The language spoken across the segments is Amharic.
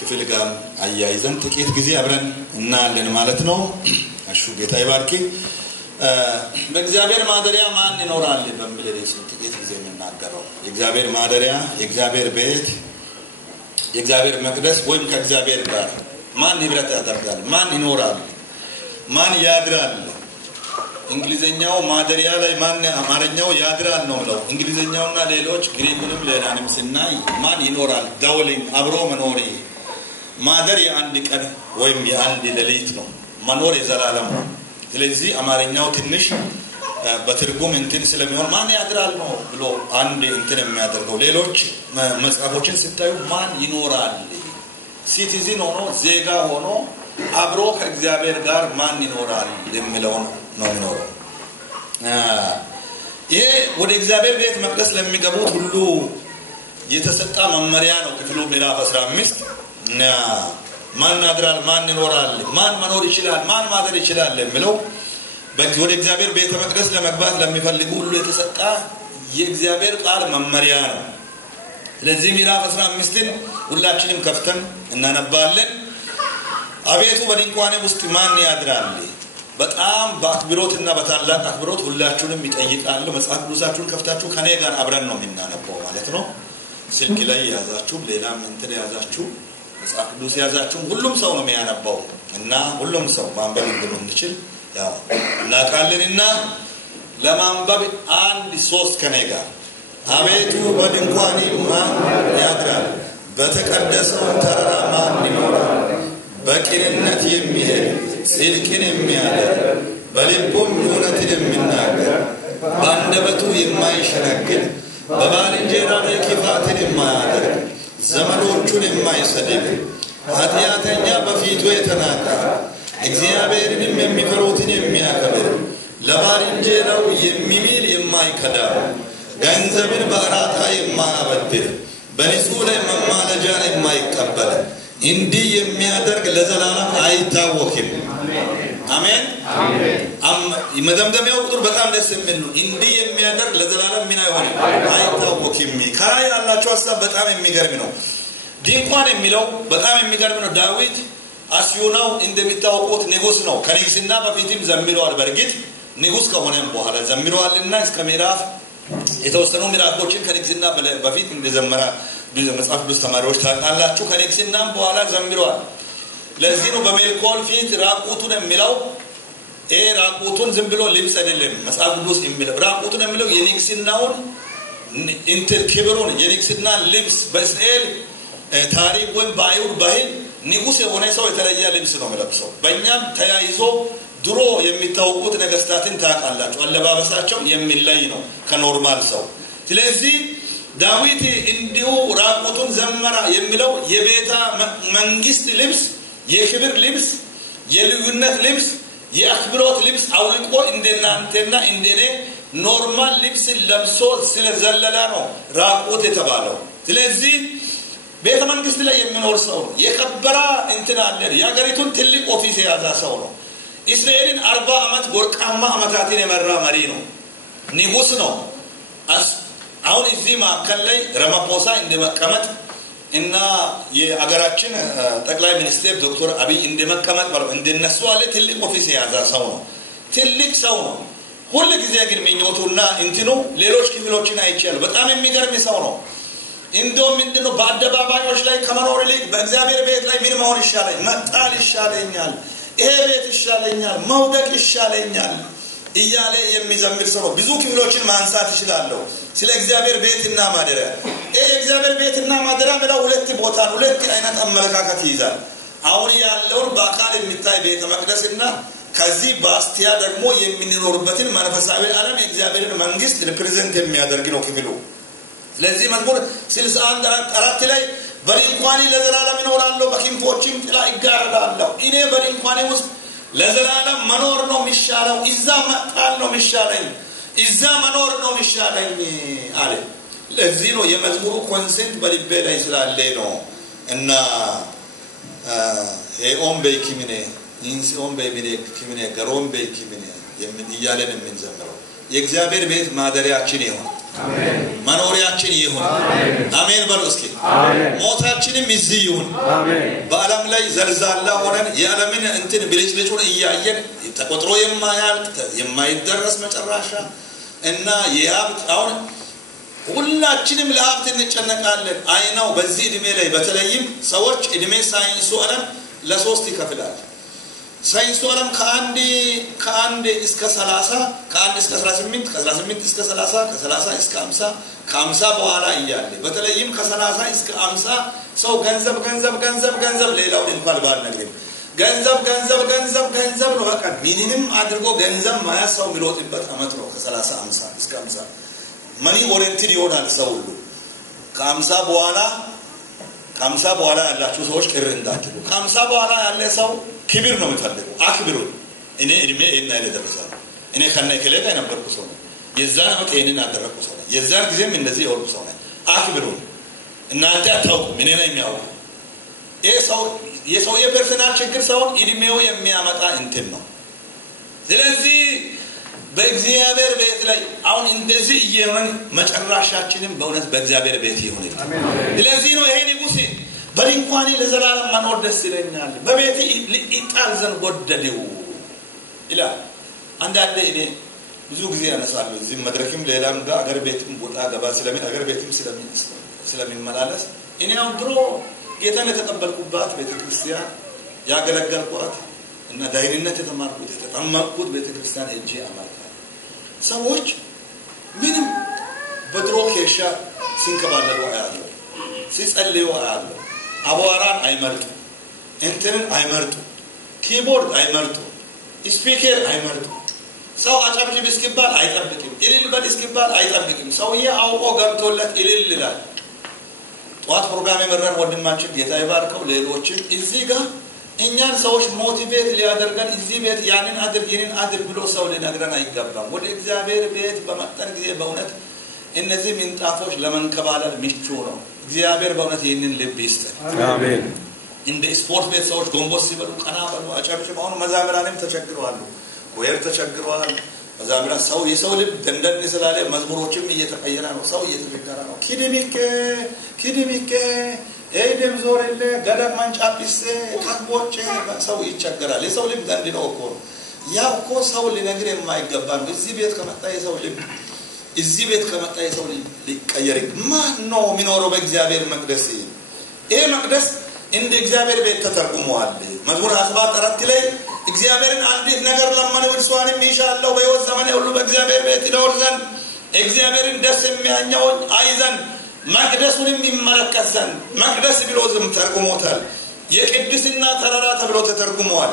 ክፍል ጋር አያይዘን ጥቂት ጊዜ አብረን እናለን ማለት ነው። እሺ ጌታ ይባርክ። በእግዚአብሔር ማደሪያ ማን ይኖራል በሚል ርዕስ ጥቂት ጊዜ እናገራው። የእግዚአብሔር ማደሪያ፣ የእግዚአብሔር ቤት፣ የእግዚአብሔር መቅደስ ወይም ከእግዚአብሔር ጋር ማን ህብረት ያደርጋል? ማን ይኖራል? ማን ያድራል? እንግሊዘኛው ማደሪያ ላይ ማን አማርኛው ያድራል ነው ማለት። እንግሊዘኛውና ሌሎች ግሪኩንም ሌላንም ስናይ ማን ይኖራል? ዳውሊንግ አብሮ መኖሪ። ማደር የአንድ ቀን ወይም የአንድ ሌሊት ነው። መኖር የዘላለም ነው። ስለዚህ አማርኛው ትንሽ በትርጉም እንትን ስለሚሆን ማን ያድራል ነው ብሎ አንድ እንትን የሚያደርገው። ሌሎች መጽሐፎችን ስታዩ ማን ይኖራል? ሲቲዝን ሆኖ ዜጋ ሆኖ አብሮ ከእግዚአብሔር ጋር ማን ይኖራል የሚለው ነው የሚኖረው። ይሄ ወደ እግዚአብሔር ቤት መቅደስ ለሚገቡት ሁሉ የተሰጣ መመሪያ ነው። ክፍሉ ምዕራፍ 15 ማን ያድራል? ማን ይኖራል? ማን መኖር ይችላል? ማን ማደር ይችላል የሚለው ወደ እግዚአብሔር ቤተ መቅደስ ለመግባት ለሚፈልጉ ሁሉ የተሰጣ የእግዚአብሔር ቃል መመሪያ ነው። ስለዚህ ምዕራፍ 15ን ሁላችንም ከፍተን እናነባለን። አቤቱ በድንኳኔ ውስጥ ማን ያድራል? በጣም በአክብሮትና በታላቅ አክብሮት ሁላችሁንም ይጠይቃሉ። መጽሐፍ ቅዱሳችሁን ከፍታችሁ ከኔ ጋር አብረን ነው የምናነበው ማለት ነው። ስልክ ላይ ያዛችሁ፣ ሌላም እንትን ያዛችሁ፣ መጽሐፍ ቅዱስ ያዛችሁ፣ ሁሉም ሰው ነው የሚያነባው እና ሁሉም ሰው ማንበብ እንደምንችል ያው እናውቃለንና ለማንበብ 1-3 ከኔ ጋር አቤቱ በድንኳኔ ማን ያድራል? በተቀደሰው ተራራ ማን ይኖራል? በቅንነት የሚሄድ ጽድቅን የሚያደርግ በልቡም እውነትን የሚናገር በአንደበቱ የማይሸነግል በባልንጀራው ላይ ክፋትን የማያደርግ ዘመዶቹን የማይሰድብ ኃጢአተኛ በፊቱ የተናቀ እግዚአብሔርንም የሚፈሩትን የሚያከብር ለባልንጀራው የሚምል የማይከዳ ገንዘብን በአራጣ የማያበድር በንጹህ ላይ መማለጃን የማይቀበል እንዲህ የሚያደርግ ለዘላለም አይታወክም። አሜን አሜን። መደምደሚያው ቁጥር በጣም ደስ የሚል ነው። እንዲህ የሚያደርግ ለዘላለም ምን አይሆንም? አይታወክም። ከላይ ያላችሁ ሐሳብ በጣም የሚገርም ነው። ድንኳን የሚለው በጣም የሚገርም ነው። ዳዊት አስዩናው እንደሚታወቁት ንጉስ ነው። ከንግስና በፊትም ዘምሯል። በርግጥ ንጉስ ከሆነም በኋላ ዘምሯልና እስከ ምዕራፍ የተወሰኑ ምዕራፎችን ከንግስና በፊት እንደዘመራ መጽሐፍ ቅዱስ ተማሪዎች ታውቃላችሁ። ከንግስናም በኋላ ዘምሯል። ለዚህ ነው በሜልኮል ፊት ራቁቱን የሚለው ራቁቱን ዝም ብሎ ልብስ አይደለም። መጽሐፍ ቅዱስ የሚለው ራቁቱን የሚለው የንግስናውን እንትን ክብሩን የንግስና ልብስ በእስራኤል ታሪክ ወይም በአይሁድ ባህል ንጉስ የሆነ ሰው የተለየ ልብስ ነው የሚለብሰው። በእኛም ተያይዞ ድሮ የሚታወቁት ነገስታትን ታውቃላችሁ። አለባበሳቸው የሚለይ ነው ከኖርማል ሰው። ስለዚህ ዳዊት እንዲሁ ራቁቱን ዘመራ የሚለው የቤተ መንግስት ልብስ፣ የክብር ልብስ፣ የልዩነት ልብስ፣ የአክብሮት ልብስ አውልቆ እንደናንተና እንደኔ ኖርማል ልብስ ለብሶ ስለዘለለ ነው ራቁት የተባለው። ስለዚህ ቤተ መንግስት ላይ የሚኖር ሰው የከበረ እንትን አለ። የሀገሪቱን ትልቅ ኦፊስ የያዘ ሰው ነው። እስራኤልን 40 ዓመት ወርቃማ ዓመታትን የመራ መሪ ነው። ንጉስ ነው። አሁን እዚህ ማዕከል ላይ ረማፖሳ እንደመቀመጥ እና የሀገራችን ጠቅላይ ሚኒስትር ዶክተር አብይ እንደመቀመጥ እንደነሱ ያለ ትልቅ ኦፊስ የያዘ ሰው ነው። ትልቅ ሰው ነው። ሁሉ ጊዜ ግን ምኞቱና እንትኑ ሌሎች ክፍሎችን አይቻለሁ። በጣም የሚገርም ሰው ነው። እንደውም ምንድነው በአደባባዮች ላይ ከመኖር ይልቅ በእግዚአብሔር ቤት ላይ ምን መሆን ይሻለኛል? መጣል ይሻለኛል፣ ይሄ ቤት ይሻለኛል፣ መውደቅ ይሻለኛል እያለ የሚዘምር ሰው ነው። ብዙ ክፍሎችን ማንሳት ይችላልው ስለ እግዚአብሔር ቤትና ማደሪያ። የእግዚአብሔር ቤትና ማደሪያ ማለት ሁለት ቦታ ሁለት አይነት አመለካከት ይይዛል። አሁን ያለውን በአካል የሚታይ ቤተ መቅደስና ከዚህ ባስቲያ ደግሞ የሚኖርበትን መንፈሳዊ ዓለም የእግዚአብሔርን መንግስት ሪፕሬዘንት የሚያደርግ ነው ክፍሉ። ስለዚህ መዝሙር 61:4 ላይ በድንኳኔ ለዘላለም እኖራለሁ፣ በክንፎችም ጥላ እጋረዳለሁ። እኔ በድንኳኔ ውስጥ ለዘላለም መኖር ነው የሚሻለው፣ እዛ መጣል ነው የሚሻለኝ፣ እዛ መኖር ነው የሚሻለኝ አለ። ለዚህ ነው የመዝሙሩ ኮንሰንት በልቤ ላይ ስላለ ነው እና ኦን በኪምኔ ኢንሲኦን በኪምኔ ገሮን በኪምኔ እያለን የምንዘምረው የእግዚአብሔር ቤት ማደሪያችን ይሁን። አሜን መኖሪያችን ይሁን አሜን በሉ እስኪ ሞታችንም እዚህ ይሁን አሜን በዓለም ላይ ዘልዛላ ሆነን የዓለምን እንትን ብልጭልጩን እያየን ተቆጥሮ የማያልቅ የማይደረስ መጨረሻ እና የሀብት አሁን ሁላችንም ለሀብት እንጨነቃለን አይናው በዚህ እድሜ ላይ በተለይም ሰዎች እድሜ ሳይንሱ ዓለም ለሶስት ይከፍላል ሳይንሱ ዓለም ከአንድ እስከ 30 ከአንድ እስከ 18 ከ18 እስከ 30 ከ30 እስከ 50 ከ50 በኋላ እያለ በተለይም ከ30 እስከ 50 ሰው ገንዘብ ሌላው እንኳን ባልነግርም ገንዘብ ነው በቃ ምንም አድርጎ ገንዘብ ማያሰው የሚሮጥበት አመት ነው ከ30 50 እስከ 50 ማኒ ኦሪየንትድ ይሆናል ሰው ሁሉ ከ50 በኋላ ያላችሁ ሰዎች ቅር እንዳትሉ ከ50 በኋላ ያለ ሰው ክብር ነው የሚፈልገው አክብሩ እኔ እድሜ እና ለደረሰው እኔ ከነ ከለታ ነበርኩ ሰው የዛን አመት ይሄንን አደረኩ ሰው የዛን ጊዜም እንደዚህ ይወርኩ ሰው አክብሩ እናንተ አታውቁ ምን ነው የሚያውቁ የሰው የፐርሰናል ችግር ሰው እድሜው የሚያመጣ እንትን ነው ስለዚህ በእግዚአብሔር ቤት ላይ አሁን እንደዚህ እየሆነ መጨረሻችንም በእውነት በእግዚአብሔር ቤት ይሁን አሜን ስለዚህ ነው ይሄ ንጉስ በድንኳኔ ለዘላለም መኖር ደስ ይለኛል በቤቴ ይጣል ዘንድ ወደደው ይላል አንዳንዴ እኔ ብዙ ጊዜ ያነሳለሁ እዚህ መድረክም ሌላም ጋር አገር ቤትም ቦታ ገባ ስለምን አገር ቤትም ስለሚመላለስ እኔ አሁን ድሮ ጌታን የተቀበልኩባት ቤተክርስቲያን ያገለገልኳት እና ዳይሪነት የተማርኩት የተጠመቅኩት ቤተክርስቲያን እጄ አማርካ ሰዎች ምንም በድሮ ኬሻ ሲንከባለሉ አያለሁ ሲጸልዩ አያለሁ አቧራን አይመርጡ እንትንን አይመርጡ ኪቦርድ አይመርጡ ስፒከር አይመርጡ ሰው አጨብጭብ እስኪባል አይጠብቅም እልል በል እስኪባል አይጠብቅም ሰውዬ አውቆ ገብቶለት እልል ይላል ጧት ፕሮግራም የመረን ወንድማችን ጌታ ይባርከው ሌሎችን እዚህ ጋር እኛን ሰዎች ሞቲቬት ሊያደርገን እዚህ ቤት ያንን አድርግ ብሎ ሰው ሊነግረን አይገባም ወደ እግዚአብሔር ቤት በመጣን ጊዜ በእውነት እነዚህ ምንጣፎች ለመንከባለል ምቹ ነው እግዚአብሔር በእውነት ይህንን ልብ ይስጠን አሜን እንደ ስፖርት ቤት ሰዎች ጎንበስ ሲበሉ ቀና በሉ አጨብጭቡ አሁን መዛምራንም ተቸግረዋል ወይር ተቸግረዋል መዛምራን ሰው የሰው ልብ ደንደን ስላለ መዝሙሮችም እየተቀየረ ነው ሰው እየተቸገረ ነው ኪድሚኬ ኤደም ዞርለ ገዳም ማንጫጲስ ካቦቼ ሰው ይቸገራል የሰው ልብ ደንድ ነው እኮ ያው እኮ ሰው ሊነግር የማይገባ ነው እዚህ ቤት ከመጣ የሰው ልብ ሊቀየር ማን ነው የሚኖረው በእግዚአብሔር መቅደስ ይሄ መቅደስ እንደ እግዚአብሔር ቤት ተተርጉሟል መዝሙር 27 ላይ እግዚአብሔርን አንዲት ነገር ለማነው እርሷንም ይሻለው በሕይወት ዘመኔ ሁሉ በእግዚአብሔር ቤት ይኖር ዘንድ እግዚአብሔርን ደስ የሚያኛው አይዘን መቅደሱንም ይመለከት ዘንድ መቅደስ ብሎ ዝም ተርጉሞታል የቅድስና ተራራ ተብሎ ተተርጉሟል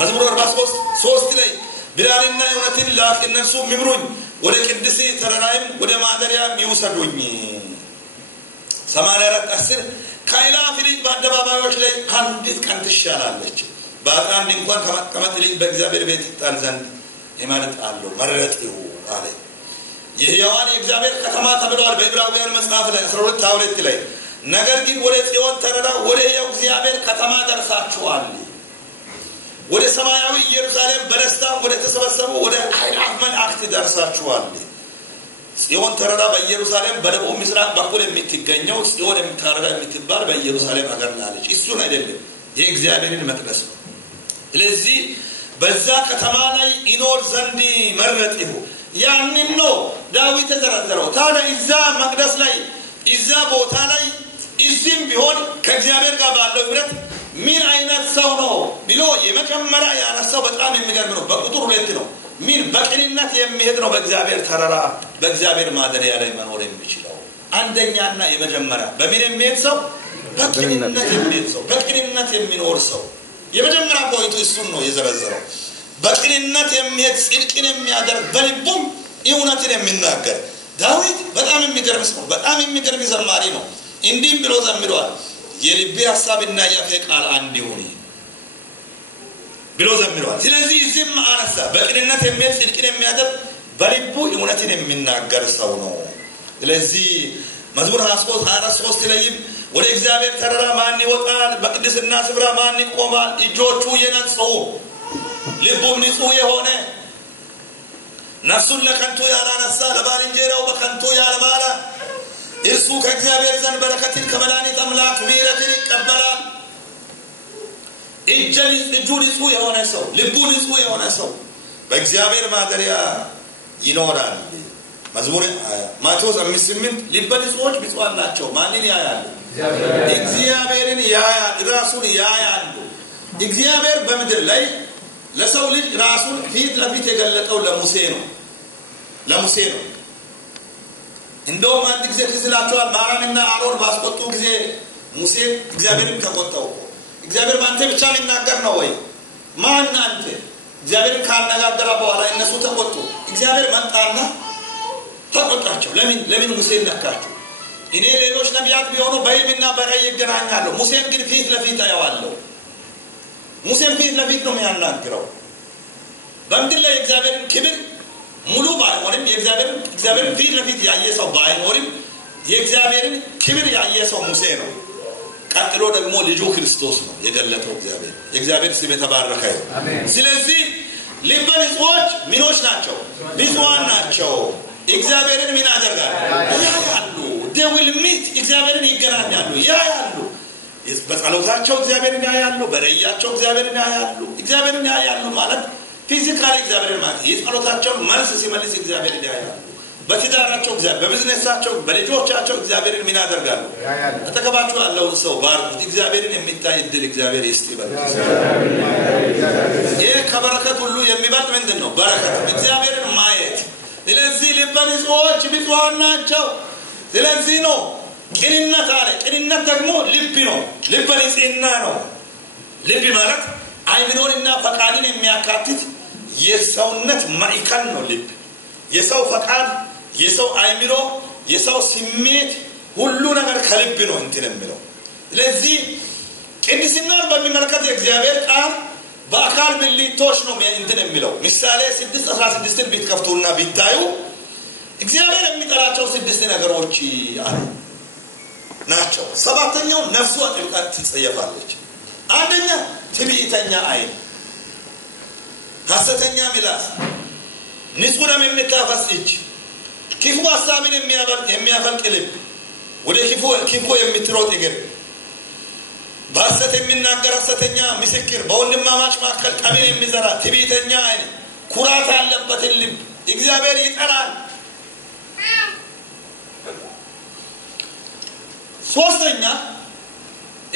መዝሙር 43 ላይ ብርሃንና እውነትን ላክ እነሱ ይምሩኝ ወደ ቅድስ ተራራይም ወደ ማደሪያም ይውሰዱኝ 84:10 ካይላፍ ልጅ በአደባባዮች ላይ አንዲት ቀን ትሻላለች በአንድ እንኳን ከመቀመጥ ልጅ በእግዚአብሔር ቤት ይጣል ዘንድ ይመርጣሉ መረጥው አለ የሕያዋን የእግዚአብሔር ከተማ ተብሏል በዕብራውያን መጽሐፍ ላይ 12:2 ላይ ነገር ግን ወደ ጽዮን ተራራ ወደ ሕያው እግዚአብሔር ከተማ ደርሳችኋል ወደ ሰማያዊ ኢየሩሳሌም በደስታ ወደ ተሰበሰቡ ወደ አእላፍ መላእክት ደርሳችኋል ጽዮን ተራራ በኢየሩሳሌም በደቡብ ምስራቅ በኩል የምትገኘው ጽዮን የምትባል በኢየሩሳሌም ሀገር ናለች እሱን አይደለም የእግዚአብሔርን መቅደስ ነው ስለዚህ በዛ ከተማ ላይ ይኖር ዘንድ መረጥው ያንን ነው ዳዊት ተዘረዘረው ታዲያ እዛ መቅደስ ላይ እዛ ቦታ ላይ እዚህም ቢሆን ከእግዚአብሔር ጋር ባለው ህብረት ምን አይነት ሰው ነው ብሎ የመጀመሪያ ያነሳው በጣም የሚገርም ነው በቁጥር 2 ነው ምን በቅንነት የሚሄድ ነው በእግዚአብሔር ተራራ በእግዚአብሔር ማደሪያ ላይ መኖር የሚችለው አንደኛና የመጀመሪያ በምን የሚሄድ ሰው በቅንነት የሚሄድ ሰው በቅንነት የሚኖር ሰው የመጀመሪያ ፖይንቱ እሱን ነው የዘረዘረው በቅንነት የሚሄድ ጽድቅን የሚያደርግ በልቡም እውነትን የሚናገር ዳዊት በጣም የሚገርም ሰው በጣም የሚገርም ዘማሪ ነው እንዲህ ብሎ ዘምሯል የልቤ ሐሳብና የአፌ ቃል አንድ ይሁን ብሎ ዘምሯል ስለዚህ እዚህም አነሳ በቅንነት የሚሄድ ጽድቅን የሚያደርግ በልቡ እውነትን የሚናገር ሰው ነው ስለዚህ መዝሙር 23 ላይ ወደ እግዚአብሔር ተራራ ማን ይወጣል በቅድስና ስፍራ ማን ይቆማል እጆቹ የነጹ ልቡም ንጹህ የሆነ ነፍሱን ለከንቱ ያላነሳ ለባልንጀራው በከንቱ ያልማለ እርሱ ከእግዚአብሔር ዘንድ በረከትን ከመድኃኒተ አምላክ ምሕረትን ይቀበላል። እጁ ንጹሕ የሆነ ሰው ልቡ ንጹሕ የሆነ ሰው በእግዚአብሔር ማደሪያ ይኖራል። መዝሙር ማቴዎስ 5:8 ልበ ንጹሖች ብፁዓን ናቸው ማንን ያያሉ? እግዚአብሔርን ያያሉ፣ ራሱን ያያሉ። እግዚአብሔር በምድር ላይ ለሰው ልጅ ራሱን ፊት ለፊት የገለጠው ለሙሴ ነው። እንደውም አንድ ጊዜ ትዝላችኋል፣ ማርያምና አሮን ባስቆጡ ጊዜ ሙሴ እግዚአብሔርን ተቆጣው። እግዚአብሔር ባንተ ብቻ ሊናገር ነው ወይ? ማን አንተ? እግዚአብሔርን ካነጋገረ በኋላ እነሱ ተቆጡ። እግዚአብሔር መጣና ተቆጣቸው። ለምን ሙሴን ነካችሁ? እኔ ሌሎች ነቢያት ቢሆኑ በሕልምና በራእይ ይገናኛሉ፣ ሙሴን ግን ፊት ለፊት አየዋለሁ። ሙሴን ፊት ለፊት ነው የሚያናግረው። በምድር ላይ እግዚአብሔርን ክብር ሙሉ ባይሆንም እግዚአብሔርን ፊት ለፊት ያየ ሰው ባይኖርም የእግዚአብሔርን ክብር ያየ ሰው ሙሴ ነው። ቀጥሎ ደግሞ ልጁ ክርስቶስ ነው የገለጠው እግዚአብሔር። የእግዚአብሔር ስም የተባረከ ይሁን። ስለዚህ ልበ ንጹሖች ምኖች ናቸው? ብፁዓን ናቸው። እግዚአብሔርን ምን ያደርጋሉ? ያያሉ። they will meet እግዚአብሔርን ይገናኛሉ፣ ያያሉ። በጸሎታቸው እግዚአብሔርን ያያሉ፣ በራእያቸው እግዚአብሔርን ያያሉ። እግዚአብሔርን ያያሉ ማለት ፊዚካሊ እግዚአብሔርን ማለት የጸሎታቸው መልስ ሲመልስ እግዚአብሔርን ያያሉ። በትዳራቸው እግዚአብሔር፣ በቢዝነሳቸው፣ በልጆቻቸው እግዚአብሔርን ምን ያደርጋሉ? አጠገባቸው ያለውን ሰው ባርኩት። እግዚአብሔርን የሚታይ እድል እግዚአብሔር ይስጥ ይበል። ይህ ከበረከት ሁሉ የሚበልጥ ምንድን ነው? በረከት፣ እግዚአብሔርን ማየት። ስለዚህ ልበ ንጹሖች ብፁዓን ናቸው። ስለዚህ ነው ቅንነት አለ። ቅንነት ደግሞ ልብ ነው፣ ልበ ንጽሕና ነው። ልብ ማለት አይምሮንና ፈቃድን የሚያካትት የሰውነት ማዕከል ነው። ልብ የሰው ፈቃድ፣ የሰው አይምሮ፣ የሰው ስሜት ሁሉ ነገር ከልብ ነው እንትን የሚለው። ስለዚህ ቅድስናን በሚመለከት የእግዚአብሔር ቃል በአካል ብልቶች ነው እንትን የሚለው። ምሳሌ 6:16 ቢትከፍቱና ቢታዩ እግዚአብሔር የሚጠራቸው 6 ነገሮች አሉ ናቸው። ሰባተኛው ነፍሱ አጥብቃ ትጸየፋለች። አንደኛ ትዕቢተኛ አይን፣ ሐሰተኛ ምላስ፣ ንጹሕ ደም የምታፈስ እጅ፣ ክፉ ሐሳብን የሚያፈልቅ ልብ፣ ወደ ክፉ የምትሮጥ እግር፣ በሐሰት የሚናገር ሐሰተኛ ምስክር፣ በወንድማማች መካከል ጠብን የሚዘራ ትዕቢተኛ አይን፣ ኩራት ያለበትን ልብ እግዚአብሔር ይጠራል። ሶስተኛ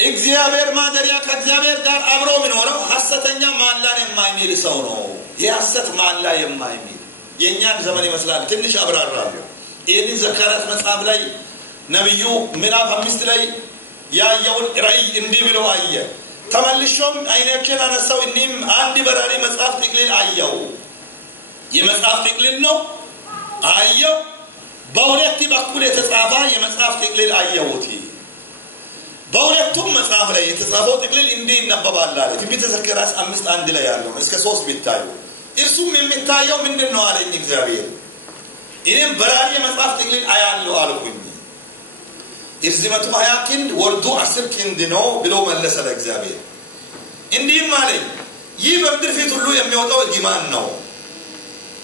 እግዚአብሔር ማደሪያ ከእግዚአብሔር ጋር አብሮ የሚኖረው ሐሰተኛ ማላን የማይምል ሰው ነው። የሐሰት ማላ የማይምል የኛን ዘመን ይመስላል። ትንሽ አብራራለሁ። ይህን ዘካርያስ መጽሐፍ ላይ ነብዩ ምዕራፍ 5 ላይ ያየውን ራእይ እንዲህ ብሎ አየ። ተመልሾም አይኖቼን አነሳው፣ እኔም አንድ በራሪ መጽሐፍ ጥቅልል አየው። የመጽሐፍ ጥቅልል ነው አየው። በሁለት በኩል የተጻፈ የመጽሐፍ ጥቅልል አየሁት። በሁለቱም መጽሐፍ ላይ የተጻፈው ጥቅልል እንዲህ ይነበባል አለ። ትንቢተ ዘካርያስ 5:1 ላይ ያለው እስከ 3 ቢታዩ እርሱም የሚታየው ምንድን ነው አለኝ እግዚአብሔር። እኔም በራሪ የመጽሐፍ ጥቅልል አያለሁ አልኩኝ። እርዝመቱ 20 ክንድ ወርዱ 10 ክንድ ነው ብሎ መለሰ ለእግዚአብሔር። እንዲህም አለኝ ይህ በምድር ፊት ሁሉ የሚወጣው እርግማን ነው፣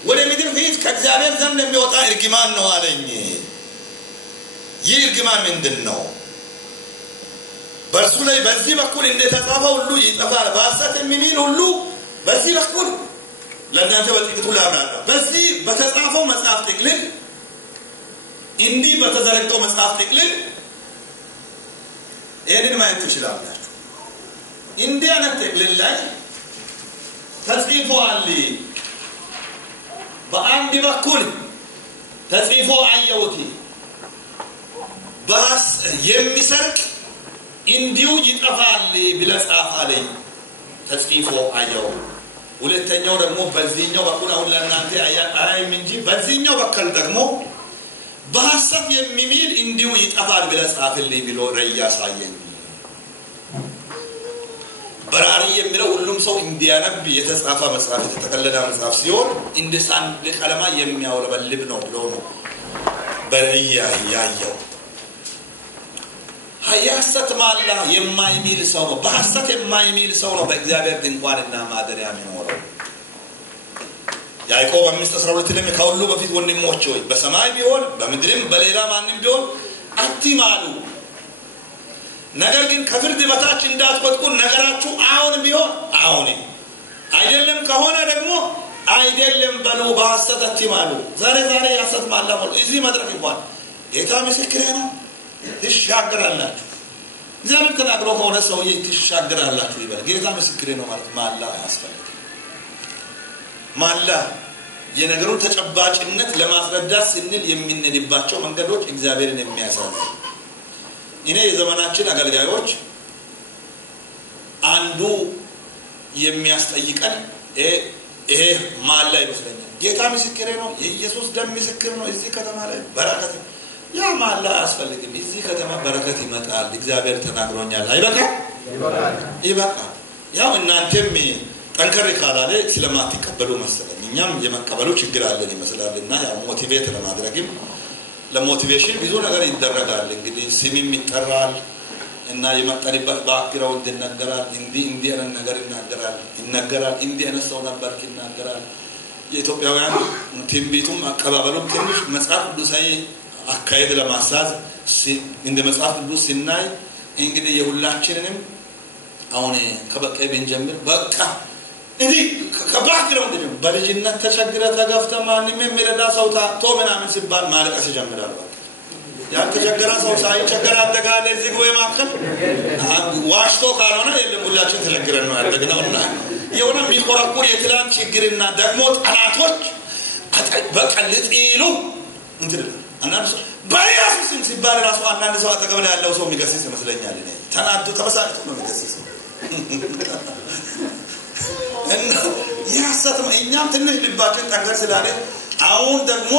ወደ ምድር ፊት ከእግዚአብሔር ዘንድ የሚወጣ እርግማን ነው አለኝ። ይህ እርግማን ምንድን ነው? በእርሱ ላይ በዚህ በኩል እንደተጻፈ ሁሉ ይጠፋል። በሐሰት የሚምል ሁሉ በዚህ በኩል ለእናንተ በጥቂቱ ላብራራ። በዚህ በተጻፈው መጽሐፍ ጥቅልል፣ እንዲህ በተዘረጋው መጽሐፍ ጥቅልል ይህንን ማየት ትችላላችሁ። እንዲህ አይነት ጥቅልል ላይ ተጽፎአል። በአንድ በኩል ተጽፎ አየሁት፣ ባስ የሚሰርቅ እንዲሁ ይጠፋል ብለህ ጻፍ አለኝ። ተጽፎ አየው። ሁለተኛው ደግሞ በዚህኛው በኩል አሁን ለእናንተ አያይም እንጂ በዚህኛው በኩል ደግሞ በሐሰት የሚምል እንዲሁ ይጠፋል ብለህ ጻፍልኝ ብሎ ራእይ ያሳየኝ። በራሪ የሚለው ሁሉም ሰው እንዲያነብ የተጻፈ መጽሐፍ፣ የተጠቀለለ መጽሐፍ ሲሆን እንደ ሰንደቅ ዓላማ የሚያውለበልብ ነው ብሎ ነው በራእይ ያየው። ሐሰት ማላ የማይምል ሰው ነው፣ በሐሰት የማይምል ሰው ነው በእግዚአብሔር ድንኳንና ማደሪያ የሚኖረው። ያዕቆብ 5:12 ላይ ከሁሉ በፊት ወንድሞች ሆይ በሰማይ ቢሆን በምድርም በሌላ ማንም ቢሆን አትማሉ ነገር ግን ከፍርድ በታች እንዳትወድቁ ነገራችሁ አሁን ቢሆን አሁን አይደለም ከሆነ ደግሞ አይደለም በሉ በሐሰት አትማሉ ዛሬ ያሰት ማላሙ እዚህ መድረክ እንኳን ጌታ ምስክሬ ነው ትሻገራላችሁ እግዚአብሔር ተናግሮ ከሆነ ሰውዬ ትሻገራላችሁ ይበል ጌታ ምስክሬ ነው ማለት ማላ ያስፈልጋል ማላ የነገሩን ተጨባጭነት ለማስረዳት ስንል የሚነድባቸው መንገዶች እግዚአብሔርን የሚያሳዩ እኔ የዘመናችን አገልጋዮች አንዱ የሚያስጠይቀን ይሄ ማላ ይመስለኛል ጌታ ምስክሬ ነው የኢየሱስ ደም ምስክር ነው እዚህ ከተማ ላይ በረከት ያ ማላ ያስፈልግም እዚህ ከተማ በረከት ይመጣል እግዚአብሔር ተናግሮኛል ይበቃ ያው እናንተም ጠንከር ካላለ ስለማትቀበሉ መሰለኝ እኛም የመቀበሉ ችግር አለን ይመስላልና ያው ሞቲቬት ለማድረግም ለሞቲቬሽን ብዙ ነገር ይደረጋል እንግዲህ ስምም ይጠራል እና የመጠሪበት ባክግራውንድ ይነገራል እንዲህ አይነት ነገር ይነገራል እንዲህ አይነት ሰው ነበር ይነገራል የኢትዮጵያውያን ትንቢቱም አቀባበሉም ትንሽ መጽሐፍ ቅዱሳዊ አካሄድ ለማሳዝ እንደ መጽሐፍ ቅዱስ ሲናይ እንግዲህ የሁላችንንም አሁን ከበቀይ ቤንጀምር በቃ እንዴ ከባክግራውንድ በልጅነት ተቸግረ ተገፍተ ማንንም የሚረዳ ሰው ታቶ ምናምን ሲባል ማለቀስ ይጀምራል ያን ተቸገረ ሰው ሳይቸገር አደጋለ እዚህ ወይ ማከል ዋሽቶ ካልሆነ የለም ሁላችን ተቸግረን ነው ያደግነውና የሆነ የሚቆራቁር የትላንት ችግርና ደግሞ ጠላቶች በቀልጥ ይሉ እንትን አንዳንድ ሰው በኢየሱስም ሲባል ራሱ አንዳንድ ሰው አጠገብ ላይ ያለው ሰው የሚገስጽ ይመስለኛል እኔ ተናዶ ተበሳጭቶ ነው የሚገስጽ እና ያሰት እኛም ትንሽ ልባችን ጠንከር ስላለ አሁን ደግሞ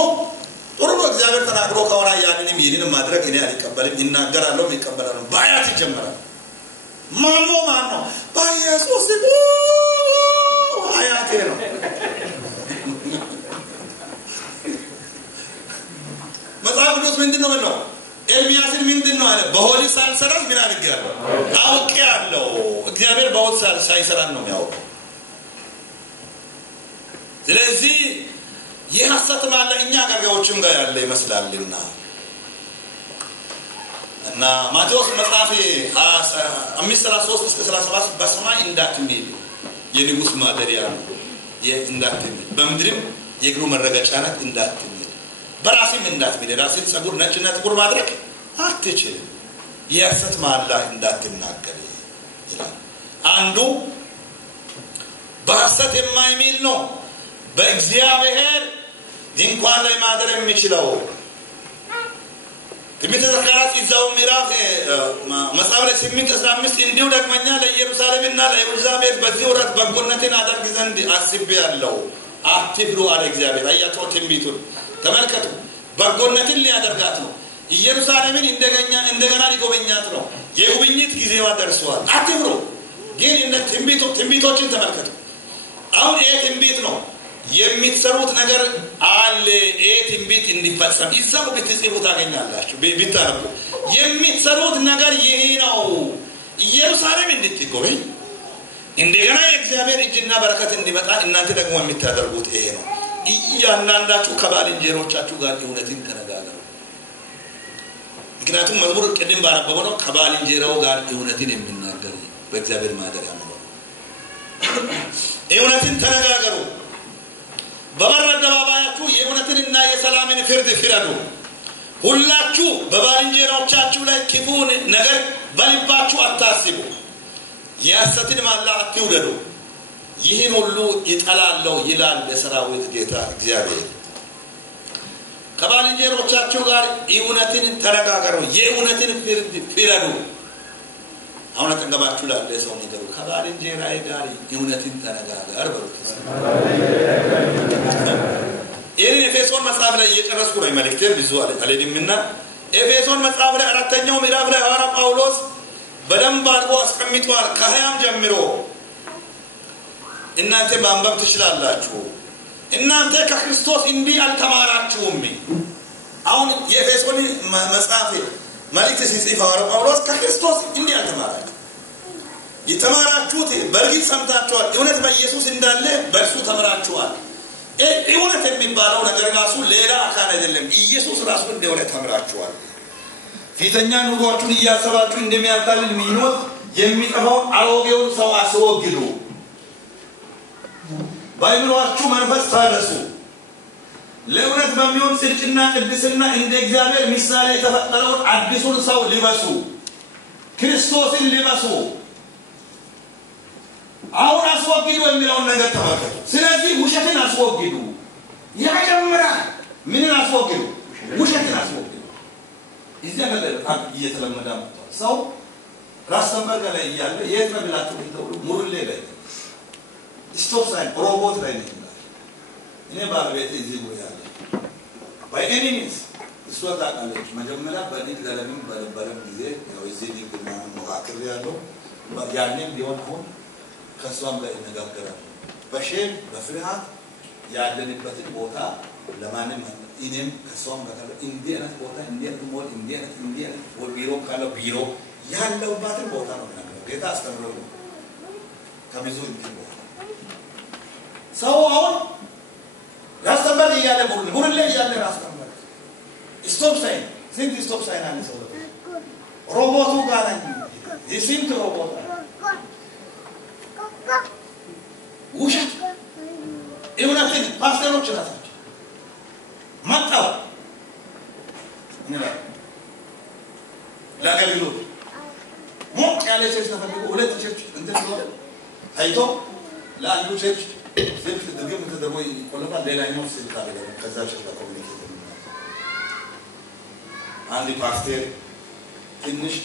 ጥሩ እግዚአብሔር ተናግሮ ከሆነ ያንንም ይሄንን ማድረግ እኔ አልቀበልም ይናገራለሁ ይቀበላሉ ባያት ይጀምራል ማን ነው በኢየሱስ አያቴ ነው መጽሐፍ ቅዱስ ምንድነው ነው ኤርሚያስን ምንድነው አለ በሆሊ ሳልሰራስ ምን አድርጋለሁ አውቄያለሁ እግዚአብሔር በሆሊ ሳይሰራ ነው የሚያውቀው ስለዚህ የሐሰት ማለ እኛ አገልጋዮችም ጋር ያለ ይመስላልና እና ማቴዎስ መጽሐፍ 5:33-37 በሰማይ እንዳትሚል የንጉስ ማደሪያ ነው እንዳትሚል በምድርም የእግሩ መረገጫ ናት እንዳትሚል በራስም እንዳትሚል ራስን ጸጉር ነጭና ጥቁር ማድረግ አትችልም የሐሰት ማላ እንዳትናገር ይላል አንዱ በሐሰት የማይሚል ነው በእግዚአብሔር ድንኳን ላይ ማደር የሚችለው ትንቢተ ዘካርያስ ይዛው ምዕራፍ መጽሐፍ ላይ 8:15 እንዲሁ ደግመኛ ለኢየሩሳሌምና ለይሁዳ ቤት በዚህ ወራት በጎነትን አደርግ ዘንድ አስቤያለሁ አትፍሩ አለ እግዚአብሔር አያቸው ትንቢቱን ተመልከቱ በጎነትን ሊያደርጋት ነው ኢየሩሳሌምን እንደገና ሊጎበኛት ነው የጉብኝት ጊዜዋ ደርሷል አትፍሩ ግን እንደ ትንቢቶችን ተመልከቱ አሁን ይሄ ትንቢት ነው የሚሰሩት ነገር አለ ትንቢት እንዲፈጸም ይዛው በትጽፉ ታገኛላችሁ ቢታረቁ የሚሰሩት ነገር ይሄ ነው ኢየሩሳሌም እንድትጎበኝ እንደገና የእግዚአብሔር እጅና በረከት እንዲመጣ እናንተ ደግሞ የምታደርጉት ይሄ ነው እያንዳንዳችሁ ከባልንጀሮቻችሁ ጋር እውነትን ተነጋገሩ ምክንያቱም መዝሙር ቅድም ባነበበው ነው ከባልንጀራው ጋር እውነትን የሚናገር በእግዚአብሔር ማደሪያ ነው እውነትን ተነጋገሩ በመረዳባባያችሁ የእውነትንና የሰላምን ፍርድ ፍረዱ ሁላችሁ በባልንጀሮቻችሁ ላይ ክፉ ነገር በልባችሁ አታስቡ የሐሰትን ማላ አትውደዱ ይህን ሁሉ ይጠላለው ይላል የሰራዊት ጌታ እግዚአብሔር ከባልንጀሮቻችሁ ጋር እውነትን ተነጋገሩ የእውነትን ፍርድ ፍረዱ አሁን ተንገባችሁ ላለ ሰው ነገሩ ከባልንጀራዬ ጋር እውነትን ተነጋገር በሉት ይሄን ኤፌሶን መጽሐፍ ላይ እየጨረስኩ ነው መልእክቴን ብዙ አለኝና ኤፌሶን መጽሐፍ ላይ አራተኛው ምዕራፍ ላይ ሐዋርያ ጳውሎስ በደንብ አድርጎ አስቀምጧል ከ20 ጀምሮ እናንተ ማንበብ ትችላላችሁ እናንተ ከክርስቶስ እንዲህ አልተማራችሁም አሁን የኤፌሶን መጽሐፍ መልእክት ሲጽፍ ሐዋርያ ጳውሎስ ከክርስቶስ እንዲህ አልተማራችሁ የተማራችሁት በርግጥ ሰምታችኋል እውነት በኢየሱስ እንዳለ በእርሱ ተምራችኋል እውነት የሚባለው ነገር ራሱ ሌላ አካል አይደለም ኢየሱስ ራሱ እንደሆነ ተምራችኋል ፊተኛ ኑሯችሁን እያሰባችሁ እንደሚያታልል ምኞት የሚጠፋው አሮጌውን ሰው አስወግዱ ባይብሏችሁ መንፈስ ታደሱ ለእውነት በሚሆን ጽድቅና ቅድስና እንደ እግዚአብሔር ምሳሌ የተፈጠረውን አዲሱን ሰው ሊበሱ ክርስቶስን ሊበሱ አሁን አስወግዱ የሚለውን ነገር ተመልከቱ ስለዚህ ውሸትን አስወግዱ ያጀምራል ምንን አስወግዱ ውሸትን አስወግዱ እዚያ ነገር እየተለመደ መጥቷል ሰው ራስ ተንበርጋ ላይ ያለ የት ነው ብላችሁ ተብሎ ሙርሌ ላይ ስቶፕ ሳይን ሮቦት ላይ ነው እኔ ባለቤቴ እዚህ ነው ያለ by any means እሷ ታውቃለች መጀመሪያ በንግድ ለምን በነበረም ጊዜ ያው እዚህ ንግድና መዋቅር ያለው ያኔም ቢሆን አሁን ከሷም ጋር ይነጋገራል በሸም በፍርሃት ያለንበትን ቦታ ለማንም እኔም ከሷም ጋር እንዲያነት ቦታ እንዲያነት ቢሮ ካለ ቢሮ ያለውባትን ቦታ ነው ማለት ጌታ አስተምሮ ከብዙ እንትን ሰው አሁን ያስተምር ይያለ ቡርሌ ይያለ ያስተምር ስቶፕ ሳይን ሲንክ ስቶፕ ሳይን አለ ሰው ሮቦቱ ጋር ሲንክ ሮቦት ውሸት እውነትን ፓስተሮች ራሳቸው መጣው ለአገልግሎት ሞቅ ያለ ቸርች ተፈልጎ ሁለት ቸርች እንትን ነው ታይቶ ለአንዱ ቸርች ስልክ ድግም ተደርጎ ይቆለፋል ሌላኛው ስልክ አለ ከዛ ቸርች ኮሚኒኬት አንድ ፓስተር ትንሽ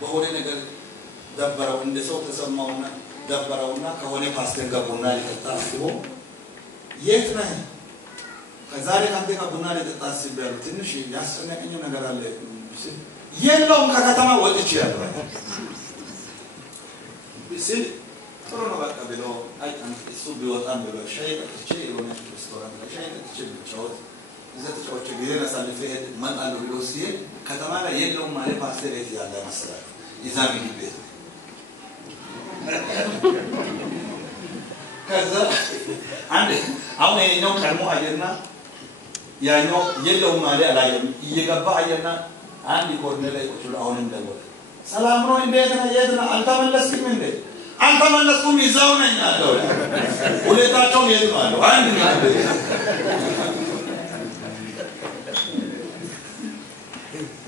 በሆነ ነገር ደበረው እንደ ሰው ተሰማውና ደበረውና ከሆነ ፓስተር ጋር ቡና ሊጠጣ አስቦ የት ነህ ከዛሬ ካንተ ጋር ቡና ሊጠጣ አስቤያለሁ ትንሽ ያስጨነቀኝ ነገር አለ የለውም ከከተማ ወጥቼ ያለው ቢስል ጥሩ ነው በቃ ብሎ አይ እሱ ቢወጣም ብሎ ሻይ ጠጥቼ የሆነ ሬስቶራንት ላይ ሻይ ጠጥቼ ብቻው እዛ ተጫውቼ ጊዜ አሳልፌ እመጣለሁ ብሎ ሲሄድ ከተማ ላይ የለውም ማለት ፓስተር ቤት ያለ መሰለኝ ይዛሚ ቤት ከዛ አንዴ አሁን የኛው ቀድሞ አየና ያኛው የለውም ማለት አላየም እየገባ አየና አንድ ኮርነር ላይ ቁጭ ብሎ አሁንም ደወለ ሰላም ነው እንዴት ነህ የት ነህ አልተመለስክም እንዴ አልተመለስኩም ይዛው ነኝ አለው ሁለታቸው የት ነው አለው አንድ ነው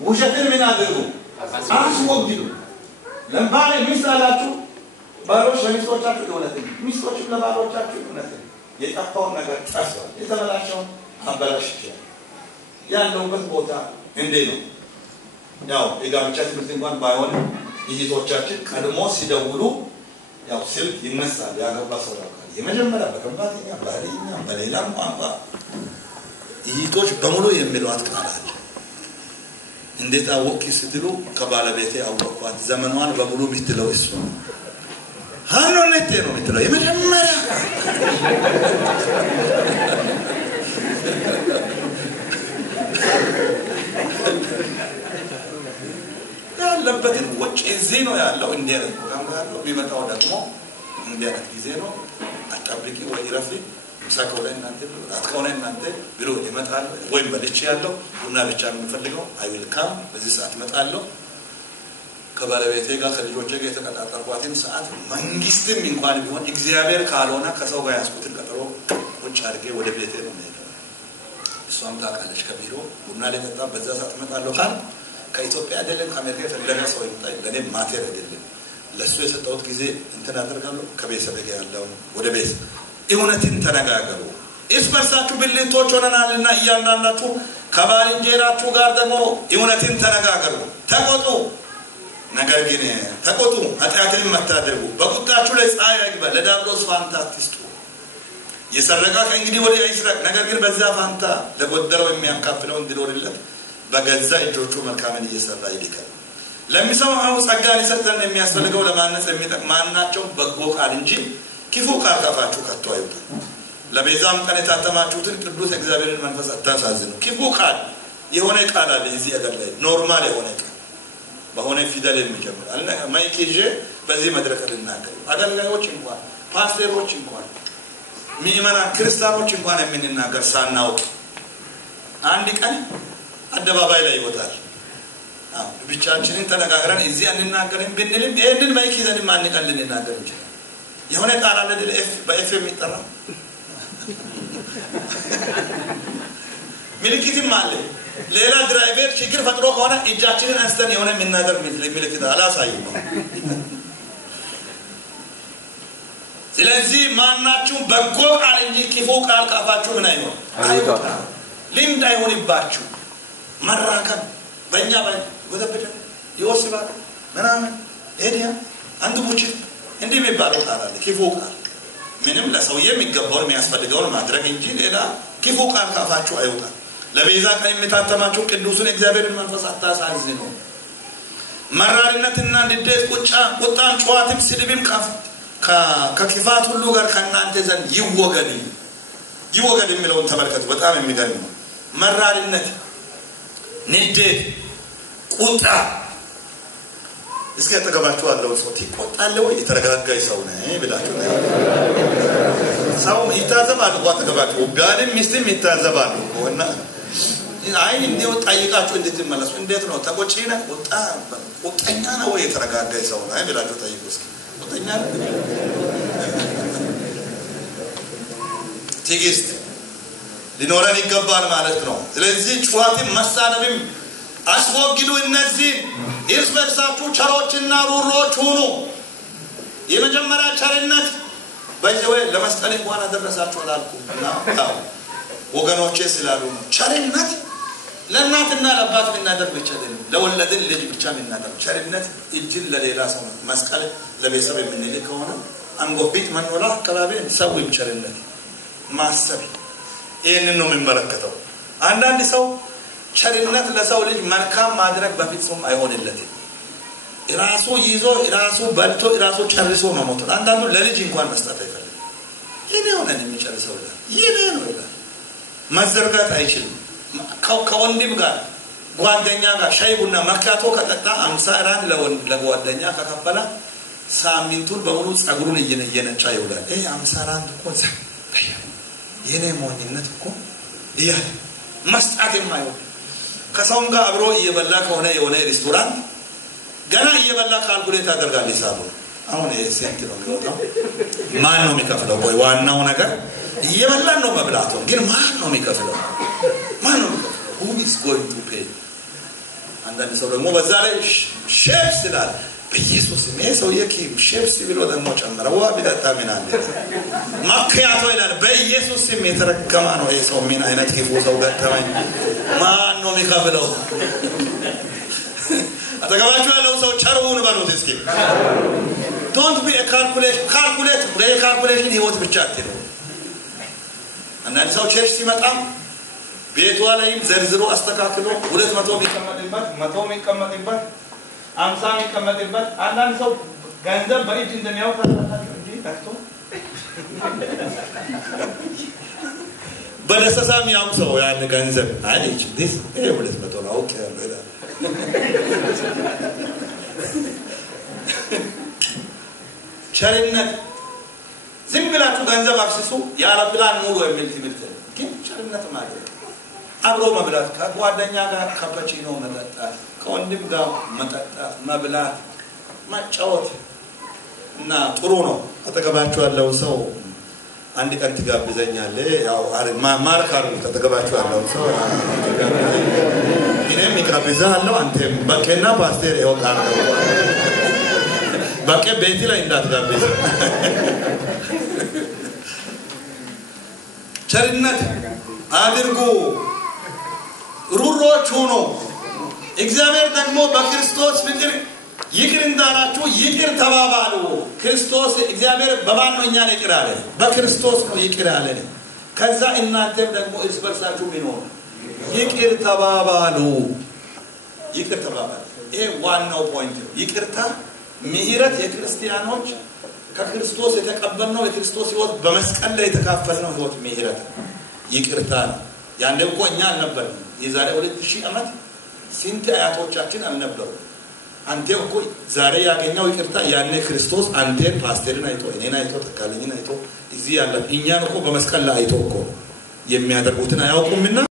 ውሸትን ምን አድርጉ አስወግዱ ለምሳሌ ሚስታላችሁ ባሮች ለሚስቶቻችሁ እውነትን ሚስቶች ለባሮቻችሁ እውነትን የጠፋውን ነገር ጠፍቷል የተበላሸውን አበላሽቷል ያለውበት ቦታ እንዴ ነው ያው የጋብቻ ትምህርት እንኳን ባይሆን እህቶቻችን ቀድሞ ሲደውሉ ያው ስልክ ይነሳል ያገባ ሰው ያውቃል የመጀመሪያ በከባተኛ ባሪኛ በሌላም ቋንቋ እህቶች በሙሉ የሚሏት ቃል አለ እንዴት አወቂ ስትሉ ከባለቤቴ አወቋት ዘመኗን በሙሉ ምትለው እሱ ሃሎኔቴ ነው ምትለው የመጀመሪያ ያለበትን ወጪ እዚህ ነው ያለው እንዴት ነው ቢመጣው ደግሞ እንዴት ጊዜ ነው አጣብቂ ወይ ረፊ ምሳከው ላይ እናንተ አትከው ላይ እናንተ ብሎ ይመጣል ወይም በልጭ ያለው ቡና ብቻ ነው የሚፈልገው አይልካም በዚህ ሰዓት መጣለው ከባለቤቴ ጋር ከልጆቼ ጋር የተቀጣጠርኳትን ሰዓት መንግስትም እንኳን ቢሆን እግዚአብሔር ካልሆነ ከሰው ጋር ያስኩትን ቀጠሮ ቁጭ አድርጌ ወደ ቤቴ ነው የምሄደው እሷም ታውቃለች ከቢሮ ቡና ለጠጣ በዛ ሰዓት መጣለው ካል ከኢትዮጵያ አይደለም ከአሜሪካ ፈለገ ሰው ይመጣል ለኔ ማቴር አይደለም ለሱ የሰጠሁት ጊዜ እንትን አደርጋለሁ ከቤተሰብ ጋር ያለው ወደ ቤት እውነትን ተነጋገሩ እስበርሳችሁ ብልቶች ሆነናልና እያንዳንዳችሁ ከባልንጀራችሁ ጋር ደግሞ እውነትን ተነጋገሩ ተቆጡ ነገር ግን ተቆጡ ኃጢአትን መታደርጉ በቁጣችሁ ላይ ፀሐይ አይግባ ለዳብሎስ ፋንታ አትስጡ የሰረቀ እንግዲህ ወደ ይስረቅ ነገር ግን በዛ ፋንታ ለጎደለው የሚያካፍለው እንዲኖርለት በገዛ እጆቹ መልካምን እየሰራ ይልካል ለሚሰማው ጸጋን ይሰጠን የሚያስፈልገው ለማነጽ የሚጠቅማናቸው በጎ ቃል እንጂ ክፉ ቃል ካፋችሁ ከቶ አይውጣ ለቤዛም ቀን የታተማችሁትን ቅዱስ እግዚአብሔርን መንፈስ አታሳዝኑ ክፉ ቃል የሆነ ቃል አለ እዚህ አገር ላይ ኖርማል የሆነ ቃል በሆነ ፊደል የሚጀምር አለ ማይኬጄ በዚህ መድረክ ልናገር አገልጋዮች እንኳን ፓስተሮች እንኳን ሚመና ክርስቲያኖች እንኳን የምንናገር ሳናውቅ አንድ ቀን አደባባይ ላይ ይወጣል ብቻችንን ተነጋግረን እዚህ አንናገርም ብንልም ይሄንን ማይክ ይዘን ማን ቀን ልንናገር እንችላለን የሆነ ቃል አለ በኤፍኤም የሚጠራ ምልክትም አለ ሌላ ድራይቨር ችግር ፈጥሮ ከሆነ እጃችንን አንስተን የሆነ የምናደርግ ምልክት አላሳይም ስለዚህ ማናችሁም በጎ ቃል እንጂ ክፉ ቃል ካፋችሁ ምን አይሆን ልምድ አይሆንባችሁ መራከብ በእኛ ወደበደ ይወስባል ምናምን ሄዲያ አንዱ ሙጭ እንዴ የሚባለው ቃል አለ ክፉ ቃል ምንም ለሰው የሚገባው የሚያስፈልገው ማድረግ እንጂ ሌላ ክፉ ቃል ካፋችሁ አይወጣም ለቤዛ ቀን የምታተማችሁ ቅዱሱን እግዚአብሔርን መንፈስ አታሳዝኑ መራርነትና ንዴት ቁጣም ጨዋታም ስድብም ከክፋት ሁሉ ጋር ከናንተ ዘንድ ይወገድ የሚለውን ተመልከቱ በጣም የሚገርም ነው መራርነት ንዴት ቁጣ እስከ ተገባችሁ አለው ሰው ይቆጣል ወይ የተረጋጋይ ሰው ነኝ ብላችሁ ሰው ይታዘባል ወጥ ተገባችሁ ጋርም ሚስትም ይታዘባሉ እና አይ እንደው ጠይቃችሁ እንዴት ይመለሱ እንዴት ነው ተቆጪና ቁጣኛ ነው ወይ የተረጋጋይ ሰው ነኝ ብላችሁ ጠይቁ እስኪ ቁጣኛ ትዕግስት ሊኖረን ይገባል ማለት ነው ስለዚህ ጨዋታም መሳደብም አስወግዱ እነዚህ እርስ በርሳችሁ ቸሮችና ሩሮች ሁኑ የመጀመሪያ ቸርነት በዚህ ለመስቀል እንኳን አደረሳችሁ አላልኩምና ወገኖቼ ስላሉ ቸርነት ለእናትና ለአባት ምናደርግ ብቻ አይደለም ለወለድን ልጅ ብቻ ምናደርግ ቸርነት እጅን ለሌላ ሰው መስቀል ለቤተሰብ የምንልክ ከሆነ አንጎቢት መንወላ አካባቢ ሰውም ቸርነት ማሰብ ይሄንን ነው የሚመለከተው አንዳንድ ሰው ቸርነት ለሰው ልጅ መልካም ማድረግ በፍጹም አይሆንለትም ራሱ ይዞ ራሱ በልቶ ራሱ ጨርሶ መሞት አንዳንዱ ለልጅ እንኳን መስጠት አይፈልግም ይሄ ነው የሚጨርሰው ይሄ ነው መዘርጋት አይችልም ከወንድም ጋር ጓደኛ ጋር ሻይ ቡና መካቶ ከጠጣ 50 ራን ለጓደኛ ከከፈለ ሳምንቱን በሙሉ ጸጉሩን እየነጫ ይውላል ይሄ 50 ራን እኮ የኔ ሞኝነት እኮ ይሄ መስጣት የማይሆን ከሰውም ጋር አብሮ እየበላ ከሆነ የሆነ ሬስቶራንት ገና እየበላ ካልኩሌት አደርጋል ይሳቡ አሁን የሴንት ነው የሚወጣው ማን ነው የሚከፍለው ወይ ዋናው ነገር እየበላ ነው መብላቱ ግን ማን ነው የሚከፍለው who is going to pay አንዳንድ ሰው ደግሞ በዛ ላይ ሼፍ ስላል በኢየሱስ ስም ሰው የኪም ሼፍ ሲብሎ ደግሞ ጨመረው ቢዳታ ምን አለ ማክያቶ ይላል በኢየሱስ ስም የተረከማ ነው ይሄ ሰው ምን አይነት ክፉ ሰው ገጠመኝ ማን ነው የሚከፍለው አተጋባችሁ ያለው ሰው ቸርውን ባሉት እስኪ don't be a calculation ህይወት ብቻ አትለው አንዳንድ ሰው ቸርች ሲመጣ ቤቷ ላይም ዘርዝሮ አስተካክሎ 200 የሚቀመጥበት 100 የሚቀመጥበት 50 የሚቀመጥበት አንዳንድ ሰው ገንዘብ በእጅ እንደሚያወጣ እንጂ ታክቶ በደሰሳም ያም ሰው ያን ገንዘብ አይች this 200 ነው ኦኬ በላ ቸርነት ዝም ብላችሁ ገንዘብ አፍስሱ ያለ ፕላን ሙሉ የሚል ትምህርት ግን ቸርነት ማለት አብሮ መብላት ከጓደኛ ጋር ካፓቺኖ መጠጣት ከወንድም ጋር መጠጣት መብላት ማጫወት እና ጥሩ ነው አተገባችሁ ያለው ሰው አንድ ቀን ትጋብዘኛለህ ያው ማርክ አርጉ ከተገባችሁ ያለው ሰው እኔም ይጋብዛለሁ አንተም በቀና ፓስተር ይወጣል በቀ ቤት ላይ እንዳትጋብዝ ቸርነት አድርጉ ሩሮች ሆኖ እግዚአብሔር ደግሞ በክርስቶስ ፍቅር ይቅር እንዳላችሁ ይቅር ተባባሉ ክርስቶስ እግዚአብሔር በማን ነው እኛን ይቅር አለ በክርስቶስ ነው ይቅር አለ ከዛ እናንተም ደግሞ እርስ በርሳችሁ ቢኖር ይቅር ተባባሉ ይሄ ዋናው ፖይንት ይቅርታ ምህረት የክርስቲያኖች ከክርስቶስ የተቀበልነው የክርስቶስ ሕይወት በመስቀል ላይ የተካፈልነው ሕይወት ምህረት ይቅርታ ነው ያንዴ እኮ እኛ አልነበርንም የዛሬ 2000 ዓመት ስንት አያቶቻችን አልነበሩ አንተ እኮ ዛሬ ያገኘው ይቅርታ ያኔ ክርስቶስ አንተን ፓስተርን አይቶ እኔን አይቶ ተካልኝን አይቶ እዚህ ያለ እኛን እኮ በመስቀል ላይ አይቶ እኮ የሚያደርጉትን አያውቁምና